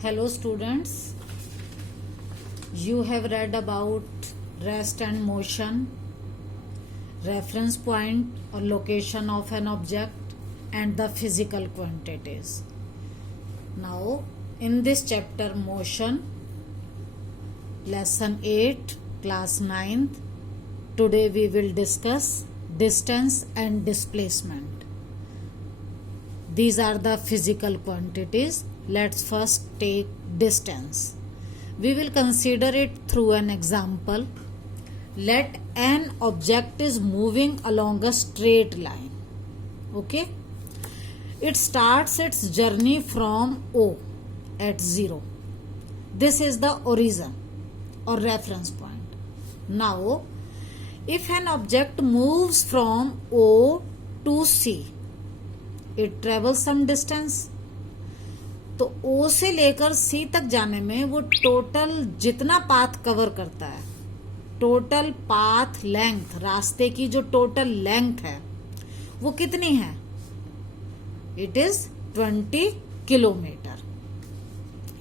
Hello students, you have read about rest and motion, reference point or location of an object and the physical quantities. Now in this chapter motion, lesson 8, class 9th, today we will discuss distance and displacement. These are the physical quantities. Let's first take distance. We will consider it through an example. Let an object is moving along a straight line. Okay? It starts its journey from O at 0. This is the origin or reference point. Now, if an object moves from O to C, it travels some distance. तो O से लेकर C तक जाने में वो total जितना path cover करता है, टोटल पाथ लेंथ, रास्ते की जो टोटल लेंथ है वो कितनी है? It is 20 kilometre.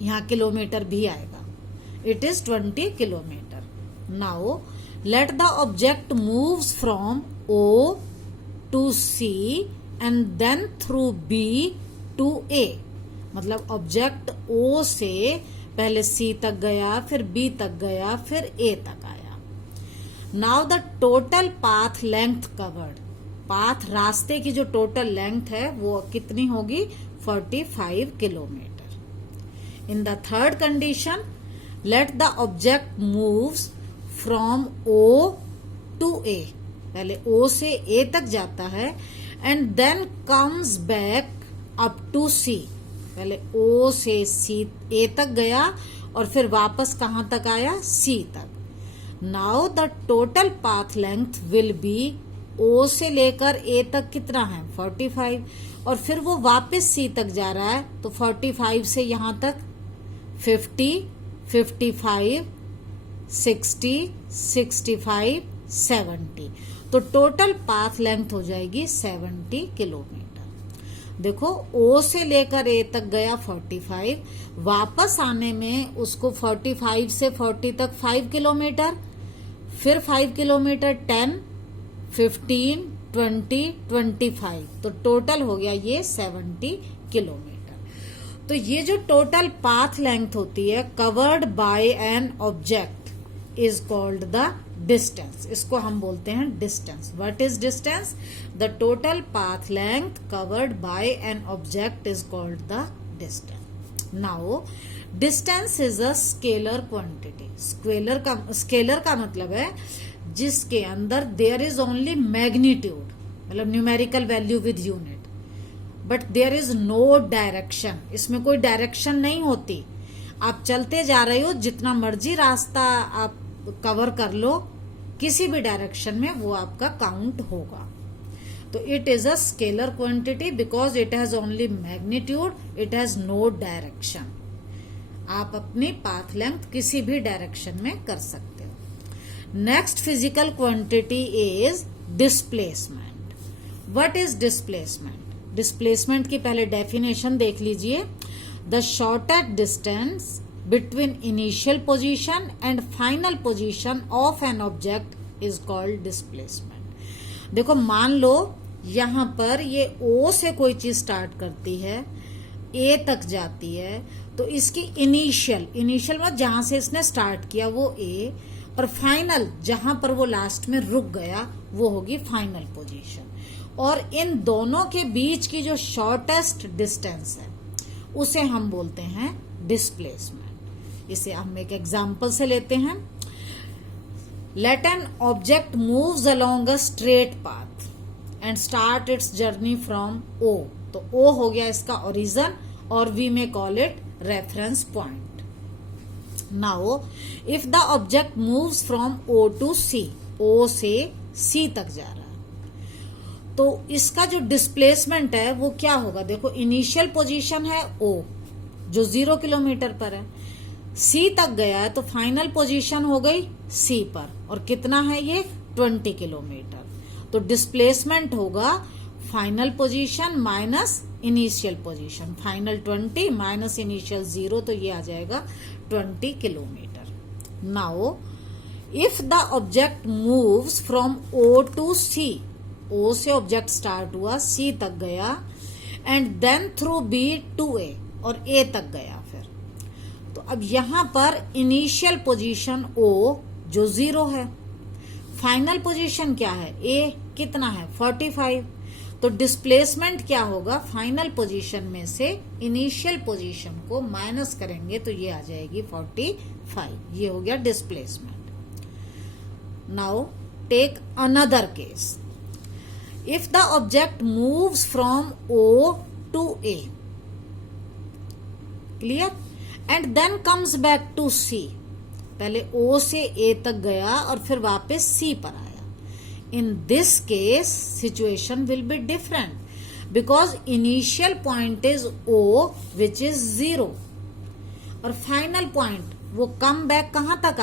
यहाँ किलोमीटर भी आएगा. It is 20 kilometre. Now let the object moves from O to C and then through B to A. मतलब ऑब्जेक्ट O से पहले C तक गया, फिर B तक गया, फिर A तक आया. Now the total path length covered, path रास्ते की जो टोटल लेंथ है वो कितनी होगी? 45 kilometre. In the third condition, let the object moves from O to A. पहले O से A तक जाता है and then comes back up to C. पहले O से A तक गया और फिर वापस कहां तक आया? C तक. Now the total path length will be, O से लेकर A तक कितना है? 45. और फिर वो वापस C तक जा रहा है तो 45 से यहां तक 50, 55, 60, 65, 70. तो टोटल पाथ लेंथ हो जाएगी 70 किलोमीटर. देखो O से लेकर A तक गया 45, वापस आने में उसको 45 से 40 तक 5 किलोमीटर, फिर 5 किलोमीटर 10, 15, 20, 25. तो टोटल हो गया ये 70 किलोमीटर. तो ये जो टोटल पाथ लेंथ होती है covered by an object is called the distance. इसको हम बोलते हैं distance. What is distance? The total path length covered by an object is called the distance. Now distance is a scalar quantity. Scalar का मतलब है जिसके अंदर there is only magnitude, मतलब numerical value with unit, but there is no direction. इसमें कोई direction नहीं होती. आप चलते जा रहे हो, जितना मर्जी रास्ता आप कवर कर लो, किसी भी डायरेक्शन में वो आपका काउंट होगा. तो it is a scalar quantity because it has only magnitude, it has no direction. आप अपनी पाथ लेंथ किसी भी डायरेक्शन में कर सकते हो. Next physical quantity is displacement. What is displacement? Displacement की पहले डेफिनेशन देख लीजिए. The shortest distance between initial position and final position of an object is called displacement. देखो मान लो यहां पर ये O से कोई चीज स्टार्ट करती है, A तक जाती है, तो इसकी इनिशियल मतलब जहां से इसने स्टार्ट किया वो A, और फाइनल जहां पर वो लास्ट में रुक गया वो होगी फाइनल पोजीशन. और इन दोनों के बीच की जो शॉर्टेस्ट डिस्टेंस है उसे हम बोलते हैं डिस्प्लेसमेंट. इसे हम एक एग्जाम्पल से लेते हैं. Let an object moves along a straight path and start its journey from O. तो O हो गया इसका ओरिजिन और we may call it reference point. Now if the object moves from O to C, O से C तक जा रहा है, तो इसका जो डिस्प्लेसमेंट है वो क्या होगा? देखो इनिशियल पोजीशन है O जो 0 किलोमीटर पर है, C तक गया है तो फाइनल पोजीशन हो गई C पर, और कितना है ये? 20 किलोमीटर. तो डिस्प्लेसमेंट होगा final position minus initial position, final 20 minus initial 0, तो ये आ जाएगा 20 kilometre. Now if the object moves from O to C, O से ऑब्जेक्ट स्टार्ट हुआ, C तक गया, and then through B to A, और A तक गया. फिर तो अब यहां पर इनिशियल पोजीशन O जो 0 है, फाइनल पोजीशन क्या है, A कितना है 45. तो डिस्प्लेसमेंट क्या होगा, फाइनल पोजीशन में से इनिशियल पोजीशन को माइनस करेंगे तो ये आ जाएगी 45. ये हो गया displacement. Now take another case. If the object moves from O to A, clear, and then comes back to C. पहले O से A तक गया और फिर वापस C पर आया. In this case, situation will be different because initial point is O, which is 0, और final point वो कम बैक कहां तक